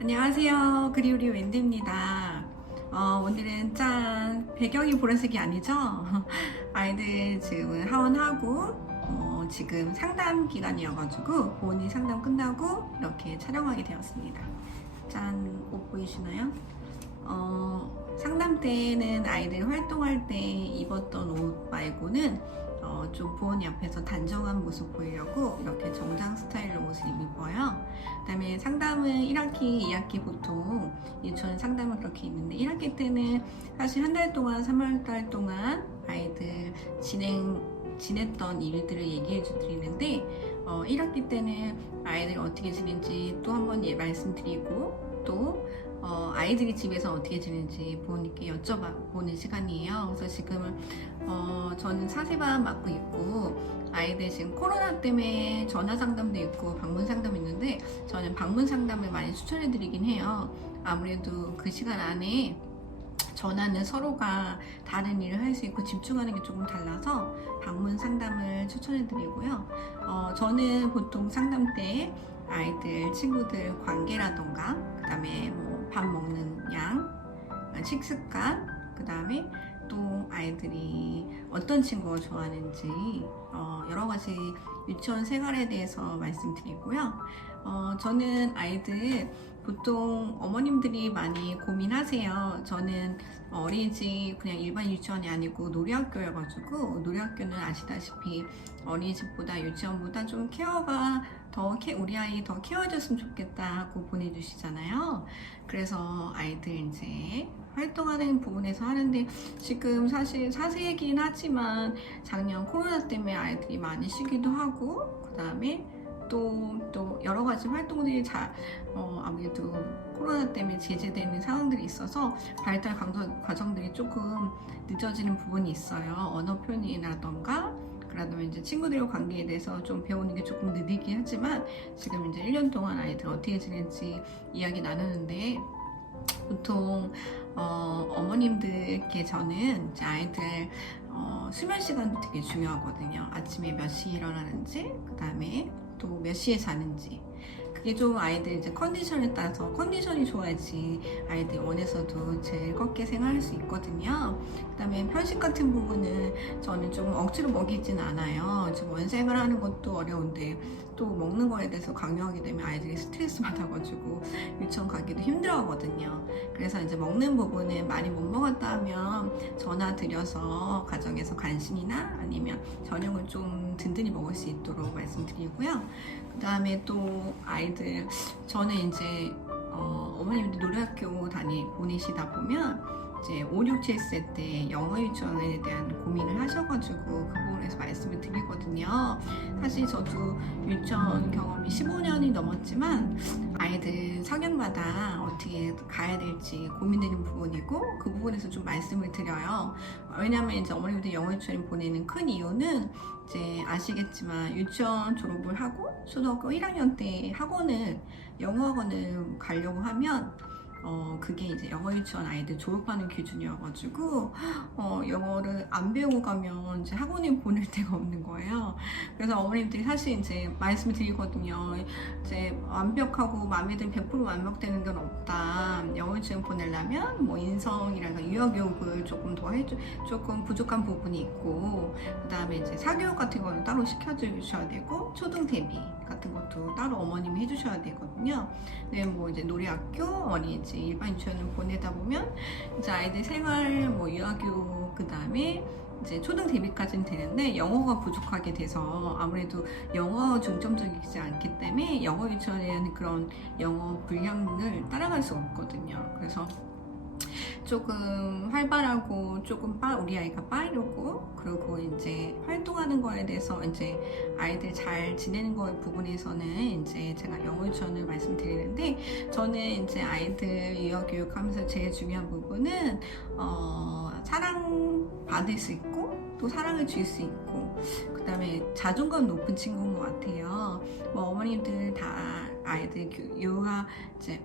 안녕하세요. 그리우리 웬드입니다. 오늘은 짠 배경이 보라색이 아니죠? 아이들 지금 하원하고 지금 상담 기간이어가지고 본인 상담 끝나고 이렇게 촬영하게 되었습니다. 짠, 옷 보이시나요? 상담 때는 아이들 활동할 때 입었던 옷 말고는 좀 부모님 앞에서 단정한 모습 보이려고 이렇게 정장 스타일로 옷을 입어요. 그 다음에 상담은 1학기, 2학기 보통 유치원 상담은 그렇게 있는데 1학기 때는 사실 한 달 동안, 3월달 동안 아이들 지냈던 일들을 얘기해 드리는데 1학기 때는 아이들 어떻게 지낸지 또 한번 말씀드리고 또 아이들이 집에서 어떻게 지내는지 부모님께 여쭤보는 시간이에요. 그래서 지금은 저는 사세반 맡고 있고 아이들 지금 코로나 때문에 전화 상담도 있고 방문 상담도 있는데 저는 방문 상담을 많이 추천해 드리긴 해요. 아무래도 그 시간 안에 전화는 서로가 다른 일을 할 수 있고 집중하는 게 조금 달라서 방문 상담을 추천해 드리고요. 저는 보통 상담 때 아이들, 친구들 관계라던가 그 다음에 뭐 밥 먹는 양, 식습관, 그 다음에 또 아이들이 어떤 친구가 좋아하는지 여러 가지 유치원 생활에 대해서 말씀드리고요. 저는 아이들 보통 어머님들이 많이 고민하세요. 저는 어린이집 그냥 일반 유치원이 아니고 놀이학교여가지고 놀이학교는 아시다시피 어린이집보다 유치원보다 좀 케어가 우리 아이 더 케어해줬으면 좋겠다 하고 보내주시잖아요. 그래서 아이들 이제 활동하는 부분에서 하는데 지금 사실 사세이긴 하지만 작년 코로나 때문에 아이들이 많이 쉬기도 하고 그 다음에 또 여러 가지 활동들이 아무래도 코로나 때문에 제재되는 상황들이 있어서 발달 과정들이 조금 늦어지는 부분이 있어요. 언어 표현이라던가 그러면 이제 친구들과 관계에 대해서 좀 배우는 게 조금 느리긴 하지만 지금 이제 1년 동안 아이들 어떻게 지낸지 이야기 나누는데 보통 어머님들께 저는 이제 아이들 수면 시간도 되게 중요하거든요. 아침에 몇 시에 일어나는지 그 다음에 또 몇 시에 자는지 그게 좀 아이들 이제 컨디션에 따라서 컨디션이 좋아야지 아이들 원에서도 즐겁게 생활할 수 있거든요. 그 다음에 편식 같은 부분은 저는 좀 억지로 먹이진 않아요. 지금 원생활 하는 것도 어려운데 또 먹는 거에 대해서 강요하게 되면 아이들이 스트레스 받아가지고 유치원 가기도 힘들어 하거든요. 그래서 이제 먹는 부분은 많이 못 먹었다 하면 전화 드려서 가정에서 간식이나 아니면 저녁을 좀 든든히 먹을 수 있도록 말씀드리고요. 그 다음에 또 아이들 저는 이제 어머님들 놀이학교 보내시다 보면 이제 5, 6, 7세 때 영어 유치원에 대한 고민을 하셔가지고 그 부분에서 말씀을 드리거든요. 사실 저도 유치원 경험이 15년이 넘었지만 아이들 성향마다 어떻게 가야 될지 고민되는 부분이고 그 부분에서 좀 말씀을 드려요. 왜냐하면 이제 어머님들 영어 유치원 보내는 큰 이유는 이제 아시겠지만 유치원 졸업을 하고 초등학교 1학년 때 영어 학원을 가려고 하면 그게 이제 영어 유치원 아이들 졸업하는 기준이어가지고 영어를 안 배우고 가면 이제 학원에 보낼 데가 없는 거예요. 그래서 어머님들이 사실 이제 말씀을 드리거든요. 이제 완벽하고 마음에 드는 100% 완벽되는 건 없다. 영어 유치원 보내려면 뭐 인성이라든가 유아 교육을 조금 더 조금 부족한 부분이 있고 그 다음에 이제 사교육 같은 거는 따로 시켜주셔야 되고 초등 대비 같은 것도 따로 어머님이 해주셔야 되거든요. 네, 뭐 이제 놀이학교, 어린이집, 일반 유치원을 보내다 보면 이제 아이들 생활, 뭐 유아교육, 그 다음에 이제 초등 대비까지는 되는데 영어가 부족하게 돼서 아무래도 영어 중점적이지 않기 때문에 영어 유치원에 대한 그런 영어 분량을 따라갈 수가 없거든요. 그래서 조금 활발하고 조금 우리 아이가 빠르고 그리고 이제 활동하는 거에 대해서 이제 아이들 잘 지내는 거 부분에서는 이제 제가 영어 유치원을 말씀드리는데 저는 이제 아이들 유아 교육하면서 제일 중요한 부분은 사랑 받을 수 있고 또 사랑을 줄 수 있고 그 다음에 자존감 높은 친구인 것 같아요. 뭐 어머님들 다 아이들 유아 이제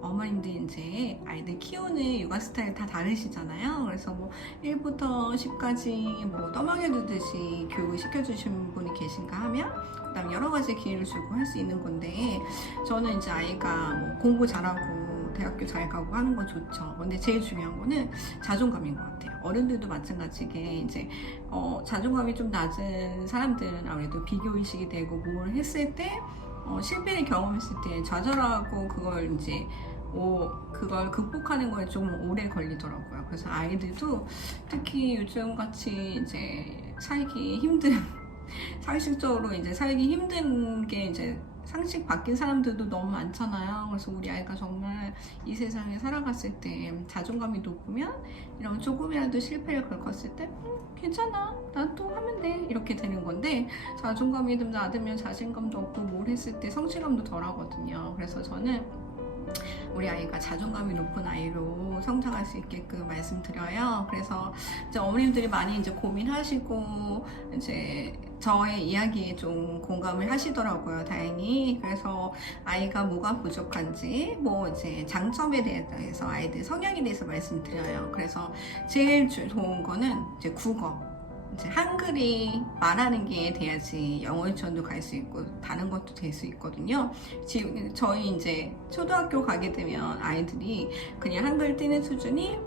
어머님들이 이제 아이들 키우는 육아 스타일 다 다르시잖아요. 그래서 뭐 1부터 10까지 뭐 떠먹여주듯이 교육을 시켜주신 분이 계신가 하면 그 그다음 여러 가지 기회를 주고 할 수 있는 건데 저는 이제 아이가 뭐 공부 잘하고 대학교 잘 가고 하는 건 좋죠. 근데 제일 중요한 거는 자존감인 것 같아요. 어른들도 마찬가지게 이제 자존감이 좀 낮은 사람들은 아무래도 비교의식이 되고 뭘 했을 때 실패를 경험했을 때 좌절하고 그걸 이제 그걸 극복하는 거에 좀 오래 걸리더라고요. 그래서 아이들도 특히 요즘 같이 이제 살기 힘든 상식적으로 이제 살기 힘든 게 이제 상식 바뀐 사람들도 너무 많잖아요. 그래서 우리 아이가 정말 이 세상에 살아갔을 때 자존감이 높으면 이런 조금이라도 실패를 겪었을 때 괜찮아, 난 또 하면 돼, 이렇게 되는 건데 자존감이 좀 낮으면 자신감도 없고 뭘 했을 때 성취감도 덜 하거든요. 그래서 저는 우리 아이가 자존감이 높은 아이로 성장할 수 있게끔 말씀드려요. 그래서 이제 어머님들이 많이 이제 고민하시고 이제 저의 이야기에 좀 공감을 하시더라고요, 다행히. 그래서 아이가 뭐가 부족한지, 뭐 이제 장점에 대해서 아이들 성향에 대해서 말씀드려요. 그래서 제일 좋은 거는 이제 국어. 이제 한글이 말하는 게 돼야지 영어 유치원도 갈 수 있고 다른 것도 될 수 있거든요. 지금 저희 이제 초등학교 가게 되면 아이들이 그냥 한글 띄는 수준이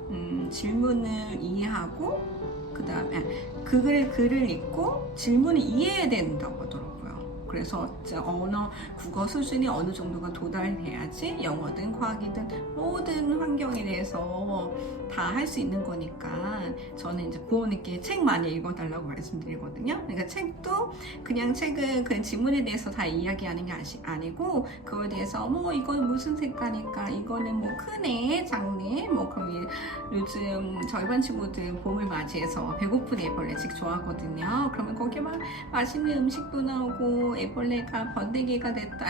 질문을 이해하고 그 다음에 글을 읽고 질문을 이해해야 된다고 하더라고요. 그래서 국어 수준이 어느 정도가 도달해야지 영어든 과학이든 모든 환경에 대해서 다 할 수 있는 거니까 저는 이제 부모님께 책 많이 읽어달라고 말씀드리거든요. 그러니까 책도 그냥 책은 그 지문에 대해서 다 이야기하는 게 아니고 그거에 대해서 뭐 이거는 무슨 색깔일까, 이거는 뭐 크네, 작네, 뭐 그럼 요즘 저희 반 친구들 봄을 맞이해서 배고픈 애벌레식 좋아하거든요. 그러면 거기에 막 맛있는 음식도 나오고 애벌레가 번데기가 됐다,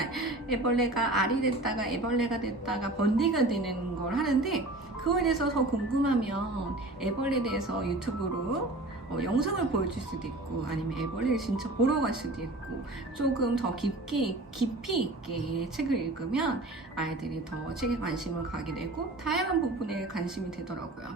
애벌레가 알이 됐다가 애벌레가 됐다가 번데기가 되는 걸 하는데 그거에 대해서 더 궁금하면 애벌레에 대해서 유튜브로 영상을 보여줄 수도 있고 아니면 애벌레를 진짜 보러 갈 수도 있고 조금 더 깊이 있게 책을 읽으면 아이들이 더 책에 관심을 가게 되고 다양한 부분에 관심이 되더라고요.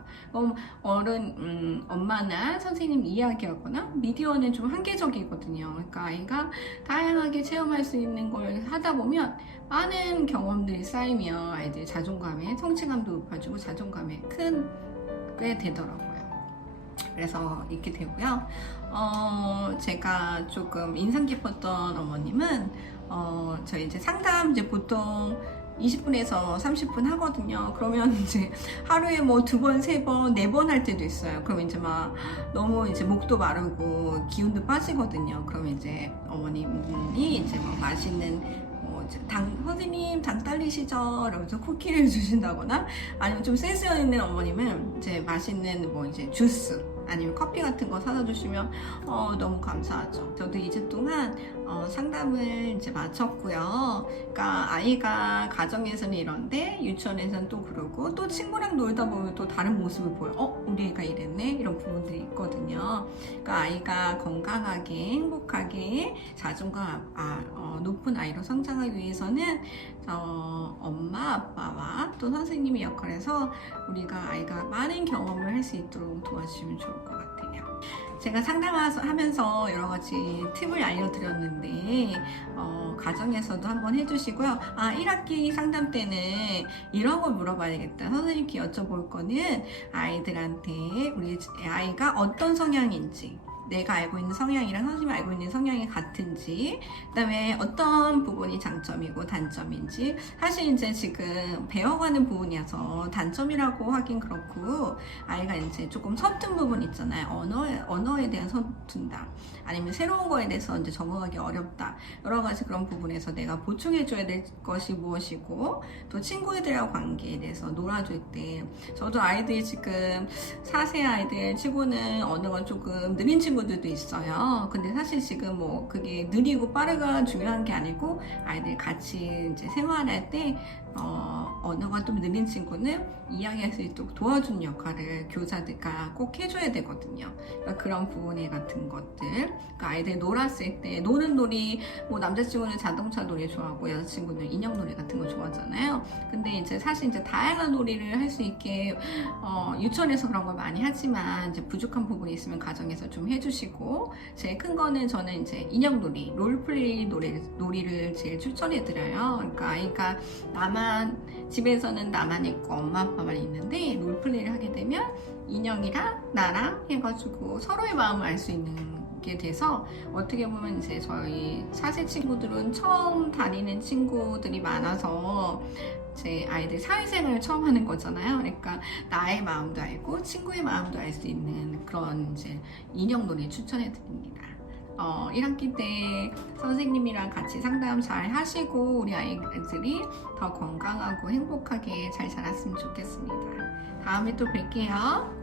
엄마나 선생님 이야기하거나 미디어는 좀 한계적이거든요. 그러니까 아이가 다양하게 체험할 수 있는 걸 하다 보면 많은 경험들이 쌓이면 아이들의 자존감에 성취감도 높아지고 자존감에 꽤 되더라고요. 그래서 이렇게 되고요. 제가 조금 인상 깊었던 어머님은 저희 이제 상담 이제 보통 20분에서 30분 하거든요. 그러면 이제 하루에 뭐 2번, 3번, 4번 할 때도 있어요. 그럼 이제 막 너무 이제 목도 마르고 기운도 빠지거든요. 그럼 이제 어머님이 이제 뭐 맛있는 선생님 당 딸리시죠? 이러면서 쿠키를 주신다거나 아니면 좀 센스 있는 어머님은 이제 맛있는 뭐 이제 주스 아니면 커피 같은 거 사다 주시면 너무 감사하죠. 저도 2주 동안 상담을 이제 마쳤고요. 그러니까 아이가 가정에서는 이런데 유치원에서는 또 그러고 또 친구랑 놀다 보면 또 다른 모습을 보여. 우리 애가 이랬네? 이런 부분들이 있거든요. 그러니까 아이가 건강하게 행복하게 자존감 높은 아이로 성장하기 위해서는 엄마 아빠와 또 선생님의 역할에서 우리가 아이가 많은 경험을 할 수 있도록 도와주시면 좋을 것 같아요. 제가 상담하면서 여러 가지 팁을 알려드렸는데 가정에서도 한번 해주시고요. 1학기 상담 때는 이런 걸 물어봐야겠다. 선생님께 여쭤볼 거는 아이들한테 우리 아이가 어떤 성향인지, 내가 알고 있는 성향이랑 선생님이 알고 있는 성향이 같은지, 그 다음에 어떤 부분이 장점이고 단점인지. 사실 이제 지금 배워가는 부분이어서 단점이라고 하긴 그렇고 아이가 이제 조금 서툰 부분 있잖아요. 언어에 대한 서툰다, 아니면 새로운 거에 대해서 이제 적응하기 어렵다, 여러 가지 그런 부분에서 내가 보충해줘야 될 것이 무엇이고 또 친구들과의 관계에 대해서 놀아줄 때 저도 아이들이 지금 4세 아이들 치고는 언어가 조금 느린 친구들도 있어요. 근데 사실 지금 뭐 그게 느리고 빠르가 중요한 게 아니고 아이들 같이 이제 생활할 때 언어가 좀 느린 친구는 이야기할 수 있도록 도와주는 역할을 교사가 꼭 해줘야 되거든요. 그러니까 그런 부분에 같은 것들, 그러니까 아이들 놀았을 때 노는 놀이, 뭐 남자친구는 자동차 놀이 좋아하고 여자친구는 인형 놀이 같은 거 좋아하잖아요. 근데 이제 사실 이제 다양한 놀이를 할 수 있게 유치원에서 그런 걸 많이 하지만 이제 부족한 부분이 있으면 가정에서 좀 해주시고, 제일 큰 거는 저는 이제 인형 놀이, 롤플레이 놀이를 제일 추천해드려요. 그러니까 아이가 집에서는 나만 있고 엄마 아빠만 있는데 롤플레이를 하게 되면 인형이랑 나랑 해가지고 서로의 마음을 알 수 있는 게 돼서, 어떻게 보면 이제 저희 4세 친구들은 처음 다니는 친구들이 많아서 제 아이들 사회생활을 처음 하는 거잖아요. 그러니까 나의 마음도 알고 친구의 마음도 알 수 있는 그런 이제 인형놀이 추천해 드립니다. 1학기 때 선생님이랑 같이 상담 잘 하시고 우리 아이들이 더 건강하고 행복하게 잘 자랐으면 좋겠습니다. 다음에 또 뵐게요.